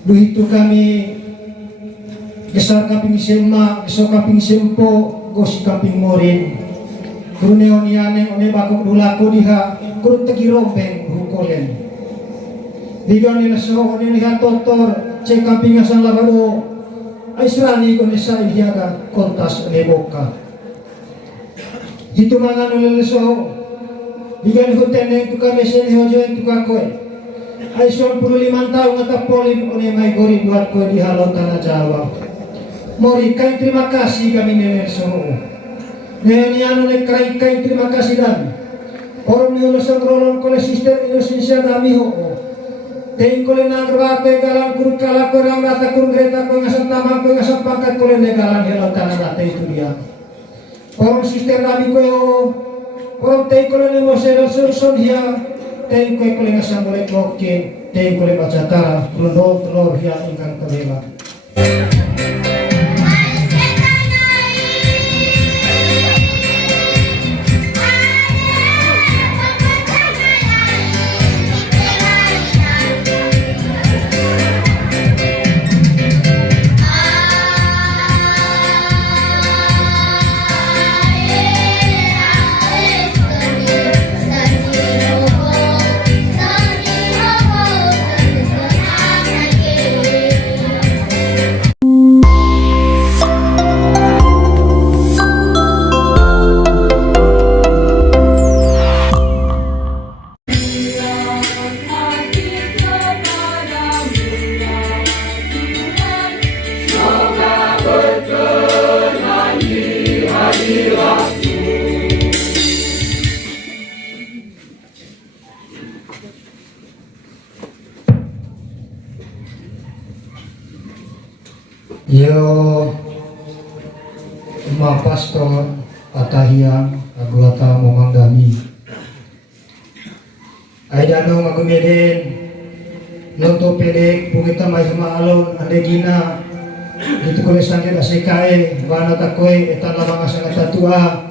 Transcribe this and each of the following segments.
Duhito kami gesar kaping sema, geso kaping sempo, gosi kaping morin. Kuruneo niane one bakok dulako diha, kurun tegi rombeng hukolen. Diga nila so one liha totor, cek kaping asal labado, ay serani ko nisa ihiaga kontas one boka. Hito mga nulele so, diga ni hutene tuka mesen hojo tuka koe. Ay 95 tahun ngatapolin oleh may gori buat ko di halon tanah Jawa. Mori kay terima kasih kami nenerso. Neniano ne kay terima kasih dan. Orang ni ulasang rolon kole sister Indonesia dami ho. Tein kole nang rate galang kur kala kurang rata kur greta ko ngasap tamang ko ngasap pangkat kole ne galang halon tanah rata itu dia. Orang sister dami ko orang tein kole ne mo son dia. Teng koe kole ngasang boleh blokin, teng kole baca tara, kulon telur yang ingkang terhela. Yo pastor atahiyang agwata momanggami ay danong agumeden nonto pedek pungita may maalon andegina dito ko lesangit asikae bana takoy etan lamang asang tatua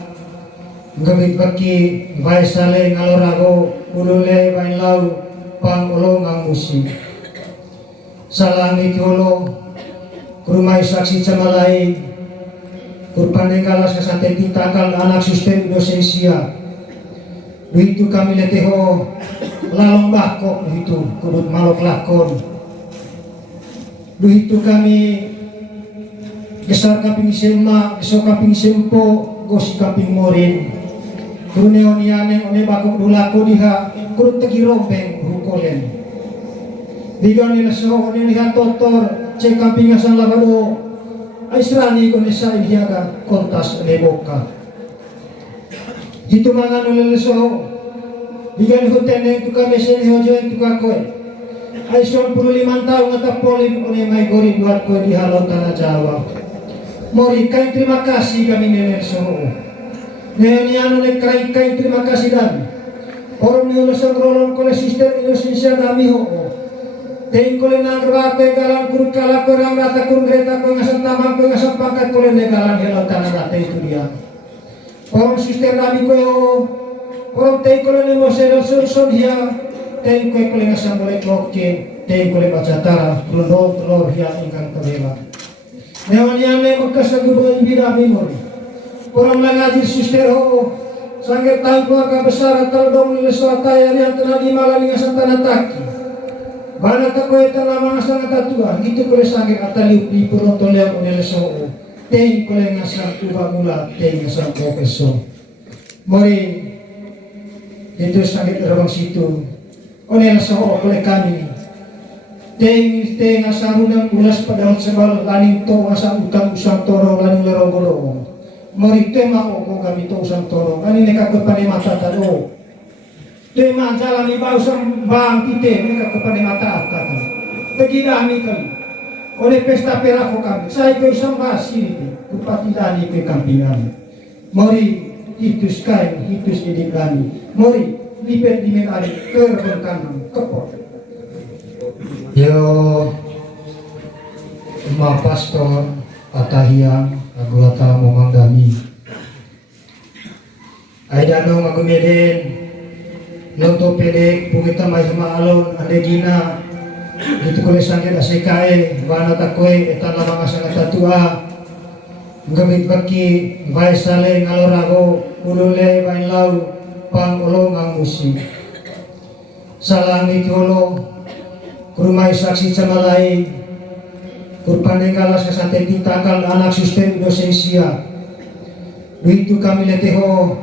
gamit baki vai sale ngalorago ulule vai lau pang ulong ang musik salangit ulo kurumay saksi camalay kurpanenggalas kasante titakal anak suster dosensia duitu kami leteho lalong bakok duitu kudut malok lakon duitu kami gesar kaping sema geso kaping sempo gosi kaping morin kuruneo niane one bakok dulako diha kurut tegi rombeng hukolen diga nila so one liha totor cek kaping asal labado ay serani ko nisa ihiaga kontas one boka. Hito mga nulele so, diga ni hutene tuka mesen hojo tuka koe. Ay 95 tahun ngatapolin one may gori buat koe di halon tanah Jawa. Mori kay terima kasih kami nenerso. Neniano ne kay terima kasih dan. Orang ni ulasang rolon kole sister Indonesia dami ho. Teng kole nang rate galang kur kala kurang rata kur greta ko ngasap tamang ko ngasap pangkat kole ne galang halon tanah rata itu dia. Orang sister dami ko orang teng kole ne mo son dia teng kole ngasang boleh blokin teng kole baca tara kulon telur yang ingkang terhela. Newan yang ne bekas guru bida mimori. Orang mengajar suster ho sangger tahu keluarga besar atau dong leswa tayar yang telah dimalami ngasap tanah taki. Bana takoy talama asang tatua gitu kole sangger atali di puronto leo onele so teng kole ngasang tuba mula teng ngasang profesor. Mori itu sangger terbang situ onele so kole kami teng asang unang ulas padang sebal laning to asang utang usang toro laning lerong-lerong. Mori tema ko kami to usang toro ani neka pani mata tado. Tema jalan iba usang bang kita mereka kepada mata kata. Tegidami kami. Oleh pesta pera ko kami. Saya ke usang basi kupati dani ke kampingan. Mori hitus kain hitus edik dani. Mori lipet di menari kerbengkan kepot. Yo pastor atahiyang agwata momanggami. Ay danong agumeden nonto pedek pungita may maalon andegina Gitu kulit sangkit asikae, bana takoy, etan lamang asang tatua, gamit baki, vai sale ngalorago, ulule vai lau, pang olong ang musim. Salang ikolo, kurumay saksi camalay, kurpanenggalas kasante titakal anak suster dosensia. Duitu kami leteho,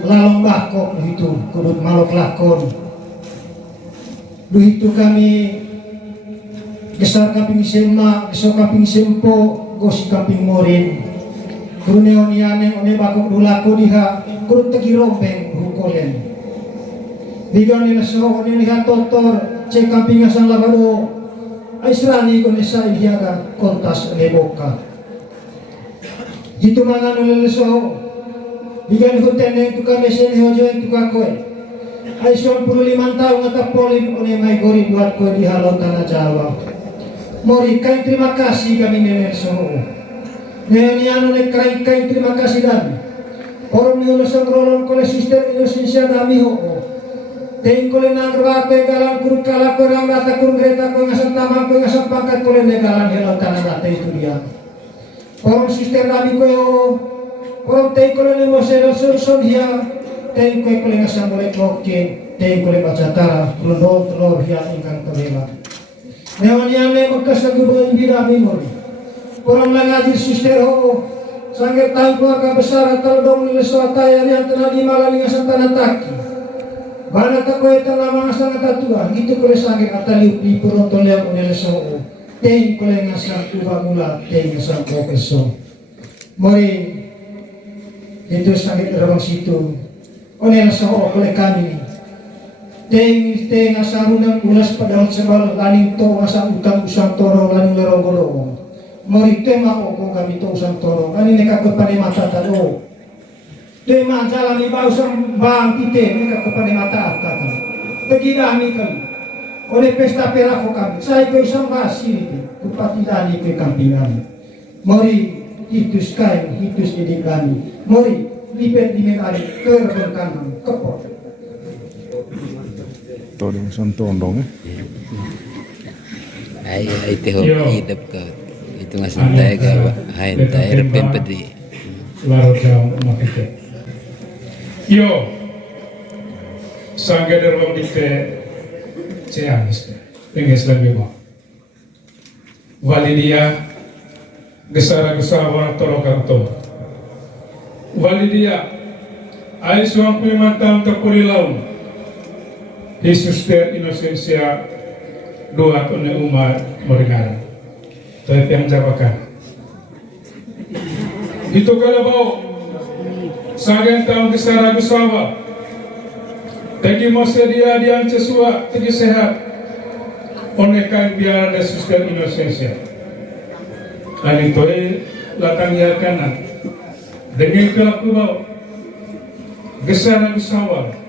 lalong bakok duitu, kudut malok lakon. Duitu kami Gesar kaping sema, geso kaping sempo, gosi kaping morin. Kuruneo niane one bakok dulako diha, kurut tegi rombeng hukolen. Bigaw nila so, one liha totor, cek kaping asang labado, ay serani kone sa ihiaga, kontas neboka. Gitu mga nulele so, bigaw ni hutene, tuka mesen hojo, tuka koe. Ay 95 taong atapolin, one may gori buat koe di halau tanah Jawa. Mori, kain terima kasih kami nenek soho. Nenek nek kain terima kasih dan orang niulo sang rolon kole sister Indonesia dami ho. Tein kole nang rape galang kur kala korang rata kur greta ko ngasap tamang ko ngasap pangkat kole negalan helon tanah rata itu dia. Orang sister dami ko orang tein kole ni mosero son dia. Tein kole ngasam boleh koke, tein kole baca tara, kulon telur dia ingkang kebela. Neoniane bekas lagu beringira mimori. Orang langajir suster ho, sangger tahu keluarga besar atau dong nilai suata yang telah dimalami ngasang tanah taki. Bana takoy tanah ngasang tatua, gitu kole sangger atali di perontol yang nilai suo. Teng kole ngasang tuba mula, teng ngasang profesor. Mori itu sangger terbang situ. Onel suo kole kami. Teng asarunang ulas padang sebal laning to asa utang usang toro laning lerong-gorong. Mori tema ko kami to usang toro laning neka kepane mata tado. Tema jalani ba usang bang tite neka kepane mata tado. Pegidani kami. Oleh pesta pera ko kami. Saya ko usang basi kupati dani ke kampingan. Mori hitus kain hitus edik kami. Mori lipet di menari kerbengkan kepot. Todong santondong ay teho idap ka itu ngasantay ka ay tayo pempedi laro daw makite yo sangga derwang dite ceangis penges lagi mo validia gesara gesawa torokanto validia ay suang pimantam tapurilaw Jesus ter inosensia doa tone umat merengar. Tapi yang jabakan. Itu kalabau sagan tahun kesara besawa. Tegi masa dia cesua tegi sehat. Onekan biar ada suster inosensia. Dan itu latang ya kanan. Dengan kelaku bau gesara besawa.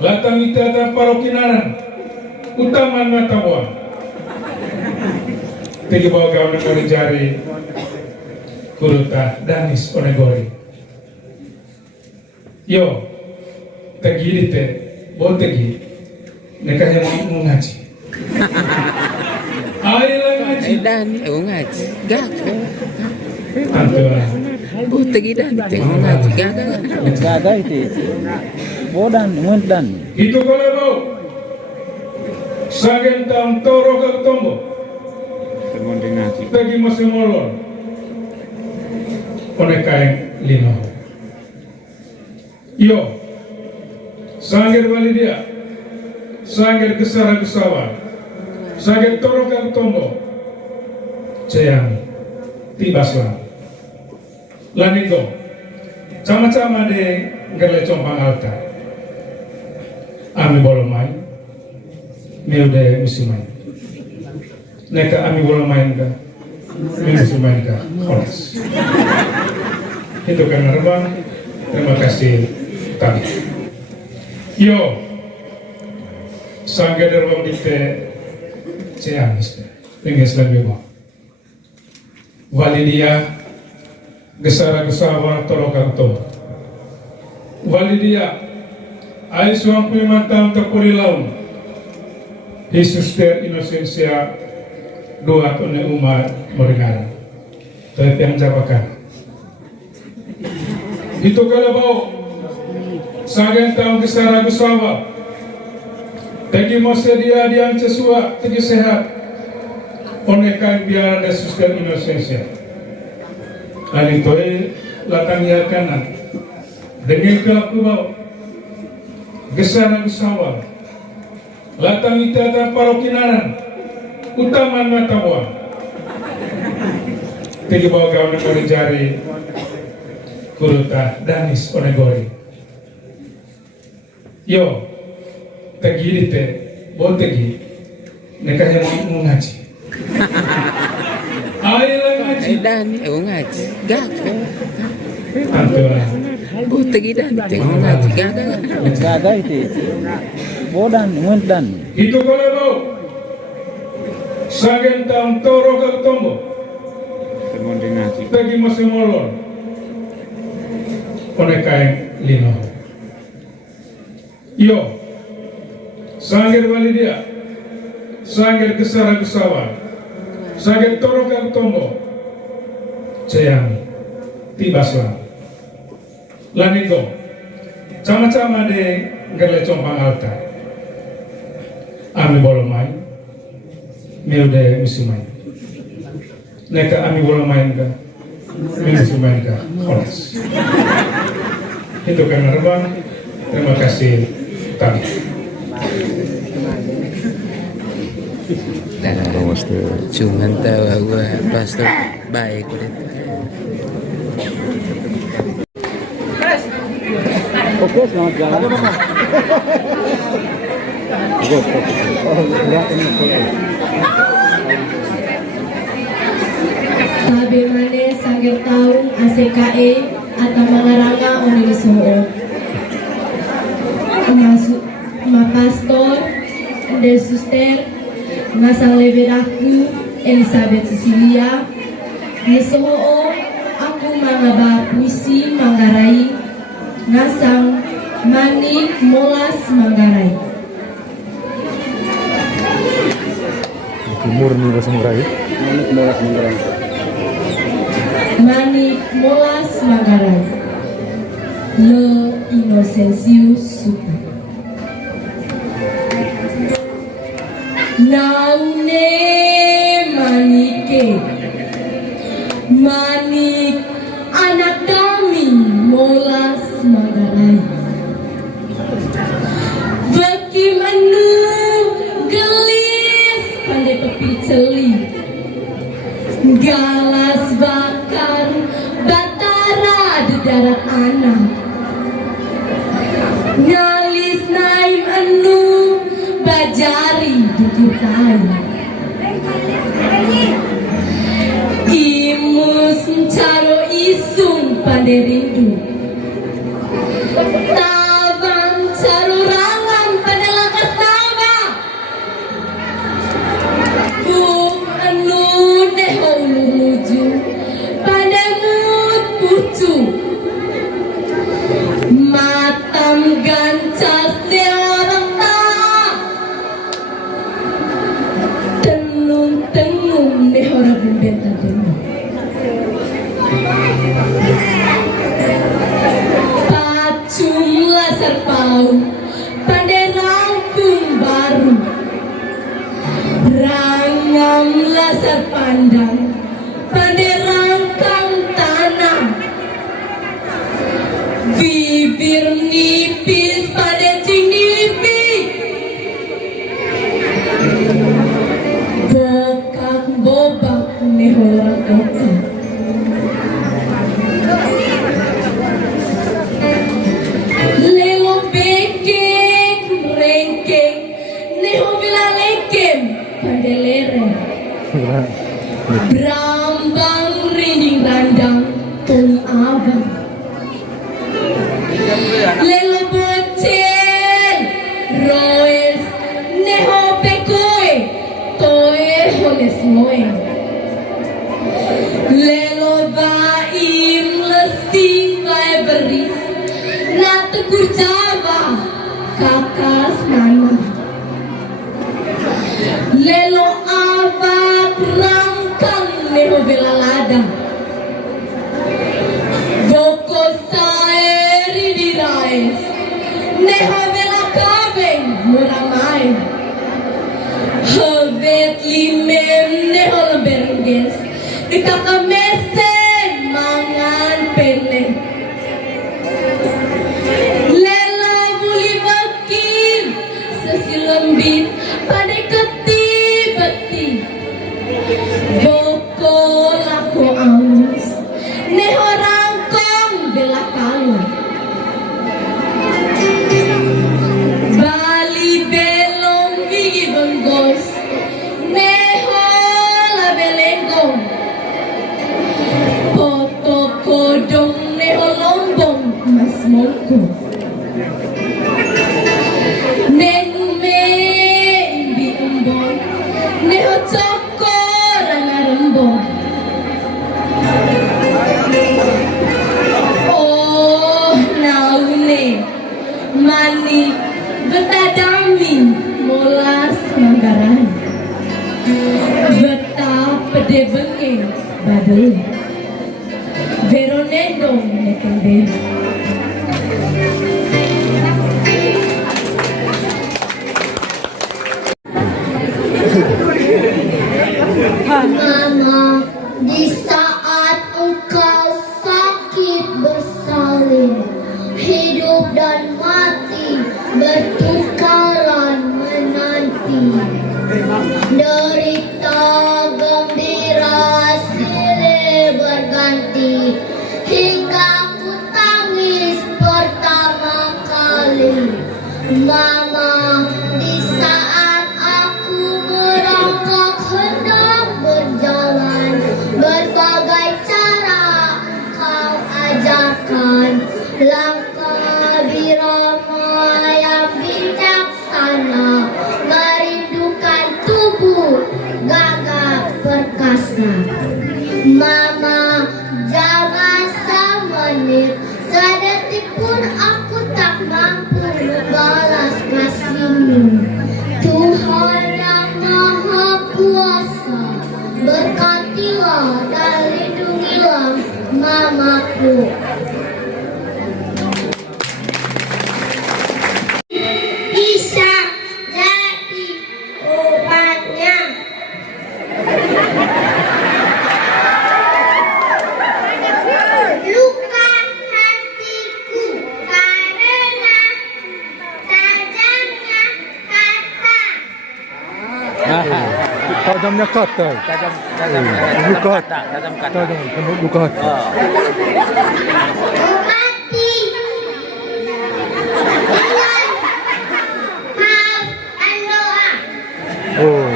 Latang itata parokinaran utaman matawa tegi bawa gaun negara jari kuruta danis onegori yo tegi dite bo tegi nekanya mau ngaji ayolah ngaji dani ngaji gak antua tegi dani ngaji Gaga itu bodan mundan itu kalau bau sagen tam toro kal tombo tegi masih molon onekain lino yo sangger walidia sangger kesara kesawa sangger toro kal tombo ceyang tibaslah lanigo sama-sama de ngele compang altar ami bolo main meude musimain neka ami bolo main ka mi musimain ka kholas itu kan terbang terima kasih kami yo sangga terbang di te ceangis penges lagi mo validia gesara gesawa torokanto validia ay suang pimantam tapurilaw Jesus ter inosensia doa kone umat moringara. Tapi yang jabakan. Itu kalau bau sagen tahun kesara besawa. Tegi masa dia cesua tegi sehat. Onekan biar ada suster inosensia. Lalu itu latang ya kanan. Dengan kelaku bau gesara besawa. Latang itu ada parokinaran. Utama mata buah. Tegi bau gaun yang jari. Kuruta danis onegori. Yo, tegi dite, bo tegi, nekahnya mau ngaji. Ayolah ngaji. Dani, ngaji. Gak. Antulah. Tegi Dani, tengok ngaji. Gak ada itu. Bodan, muent dan. Itu kalau bau. Sagen tahun toro kal tombo. Tegi masih molon. Onekain lino. Yo, sangir bali dia, sangir kesara kesawan, sangir torokan tombo, ceyang, tiba selang. Lanigo, cama-cama de gerle compang altar. Ami bolo main, miude misi main. Neka ami bolo main ka, misi main ka, oras. Itu karena rebang. Terima kasih kami. Cuman tahu gua pastor baik udah. Oke, selamat jalan. Sabi mane sangir taung ACKE atau mengaranga Onilisoho. Ma pastor de suster nasang leberaku Elizabeth Cecilia nisoho aku mangaba puisi manggarai nasang manik molas manggarai. Murni bahasa Merayu. Manik molas manggarai. Le Innocentius Super. Naune manike, manik anak kami molas manggarai. Bagi menu gelis pandai pepiceli, galas bakar batara di darat anak. Ngalis naim anu bajari dikitai. Imus caro isung pandai rindu. Tabang caro rangan pada lakas tawa. Bung anu deho lumuju pada mut pucu. Matam gancas de orang tak tenung de orang benta demo. Pacum lasar pau pandai rangkum baru rangam lasar pandang pandai rangkam tanah. Bibir nipis pada cinipi, bokak bobak nih orang bokak. Lelo bekek rengkeng, neho bila lekem pada lereng. Brambang rinding randang tung abang. Lelo bocel roes neho pekoe toe holes moe. Lelo baim lesing bae beris na tegur jawa kakas mana. Lelo abad rangkang neho belalada. Boko saeri dirais. Neho belakabeng muramai. Habet limem neho leberges. Ikakamesen mangan pene. Lela buli bakim sesilembit pada ketibeti. Boko lako angus neho rangkong belakang. Bali belong gigi benggos neho labelengong. Poto kodong neho lombong mas mongko. Nengume imbi embong neho coko rangarembong. Oh naune mani betadami molas manggaran. Beta pede bengeng badel. Veronendong nekende. Mama, di saat engkau sakit bersalin, hidup dan mati bertukaran menanti. Derita gembira silih berganti, hingga ku tangis pertama kali. Mama, di saat aku merangkak hendak berjalan, berbagai cara kau ajarkan. Langkah birama yang bijaksana, merindukan tubuh gagah perkasa. Mama, jangan semenit, sedetik pun aku tak mampu membalas kasih-Mu. Tuhan yang Maha Kuasa, berkatilah dan lindungilah mamaku. Bisa jadi obatnya. Luka hatiku karena tajamnya kata. Tajamnya kata. Lukat. Tajam lukat. Obati dengan maaf dan doa. Oh.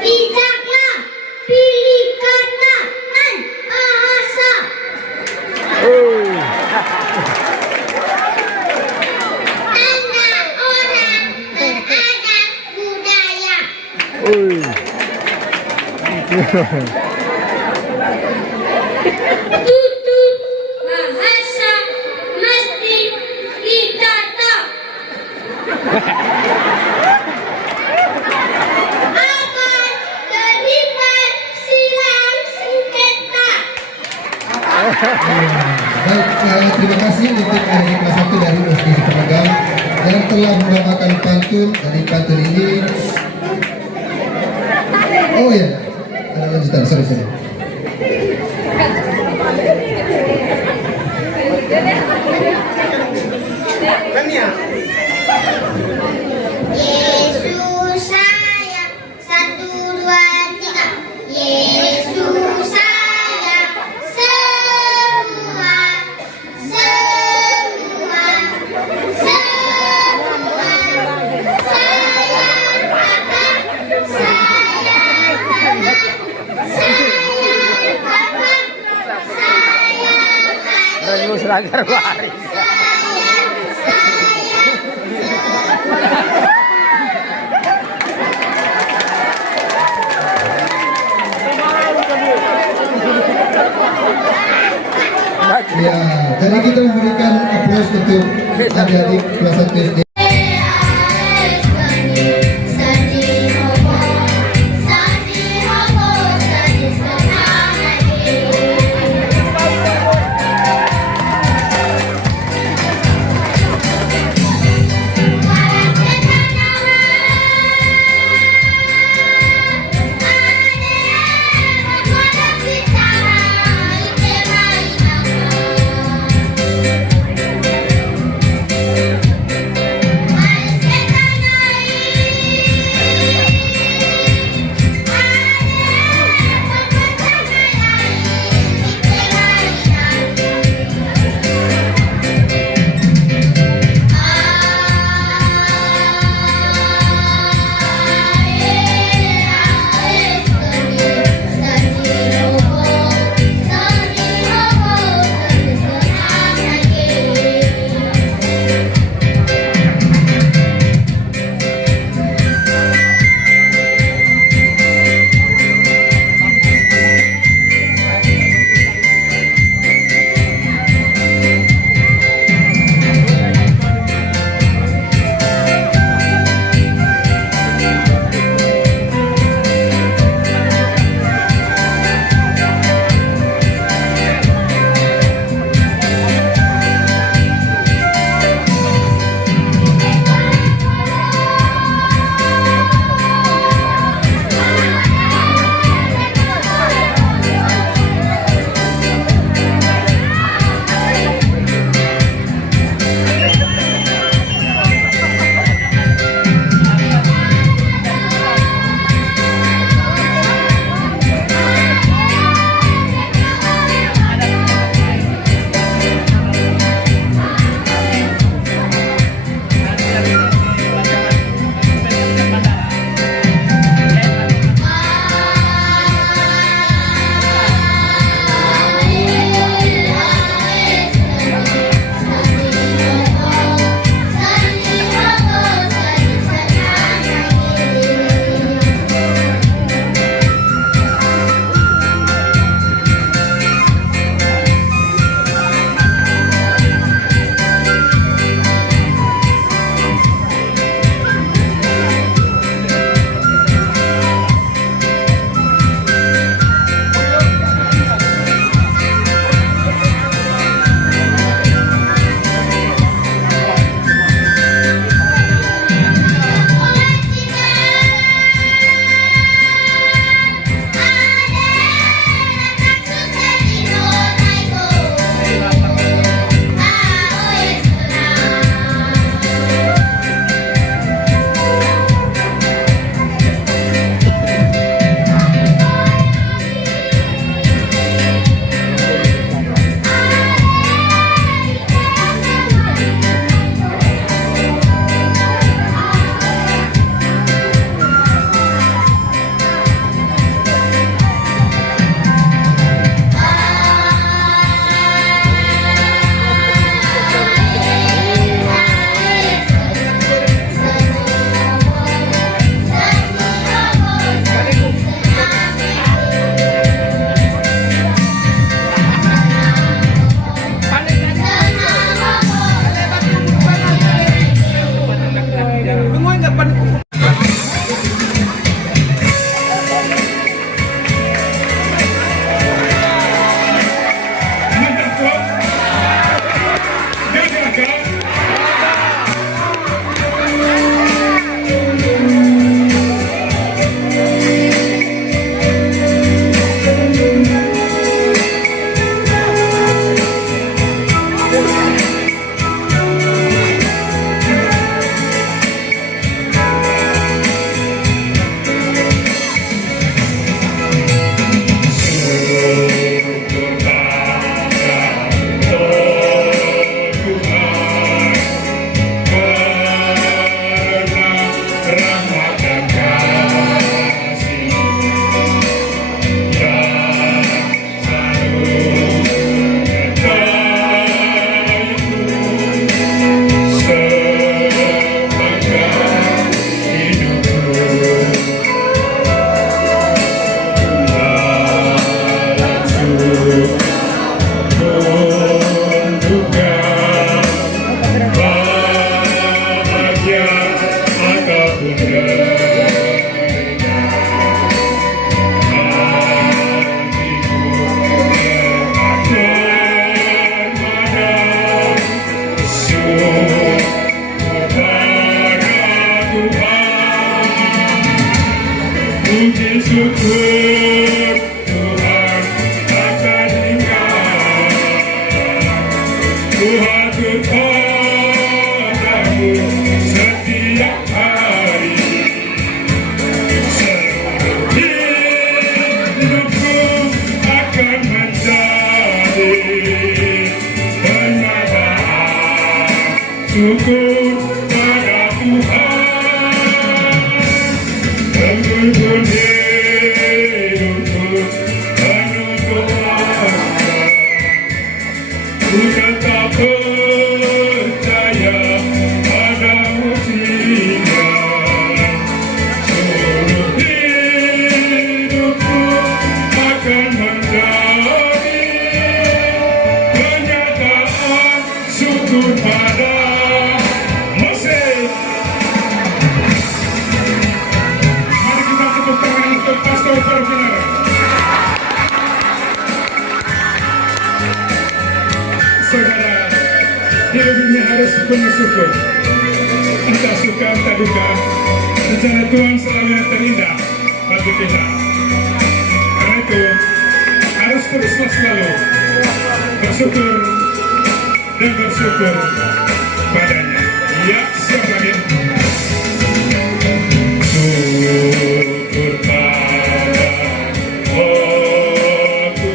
Bijaklah pilih kata dan bahasa. Tanda orang beradab budaya. Tutur bahasa mesti ditata. Agar terlibat silang sengketa. Baik, terima kasih untuk adik kelas 1 dari SD Penegak yang telah menambahkan pantun dari pantun ini. Oh ya, ada lanjutan, sorry. Yesus sayang, 1, 2, 3. Yesus sayang semua, semua, semua. Sayang Papa, sayang Mama, sayang Papa, sayang adik, Seragar waris. Ya, jadi kita memberikan aplaus untuk adik-adik kelas 1 SD. takut padamu setiap hari. Seluruh hidupku akan menjadi penyembah syukur pada Tuhan. Mengubur hidupku penuh doa. Ku tetap percaya pada mujizat. Seluruh hidupku akan menjadi penyataan syukur pada Mesir. Mari kita tepuk tangan untuk Pastor Ferdinand. Saudara, hidup ini harus penuh syukur. Entah suka, entah duka, rencana Tuhan selalu yang terindah bagi kita. Karena itu, harus teruslah selalu bersyukur dan bersyukur padanya. Ya, siap lagi. Syukur pada waktu.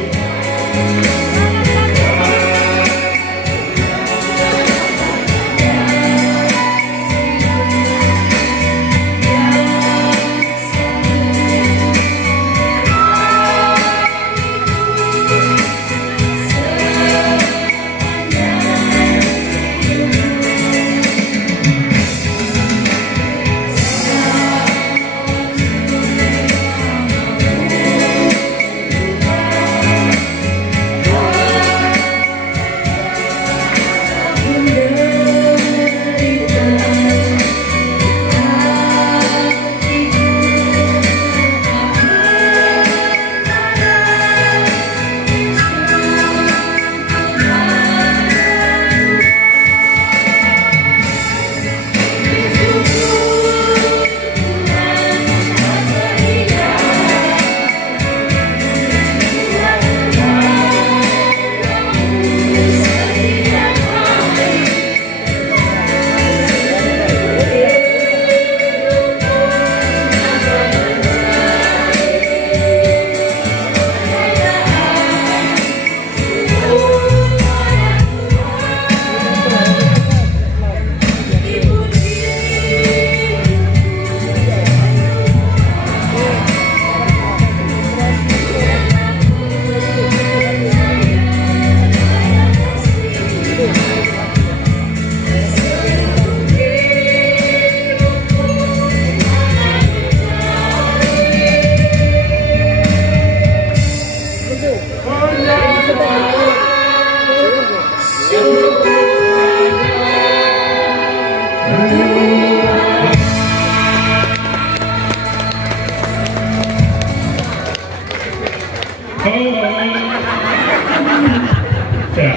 Ya.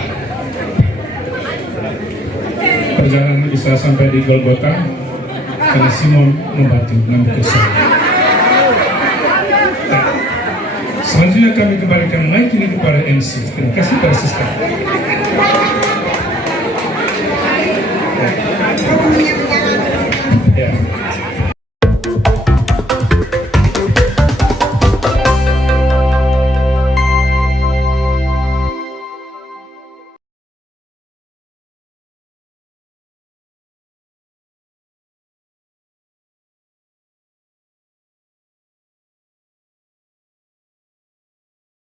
Perjalanan bisa sampai di Golgota karena Simon membantu mengambil kesal. Selanjutnya kami kembalikan mic ini kepada MC. Terima kasih pada sister. Aku punya perjalanan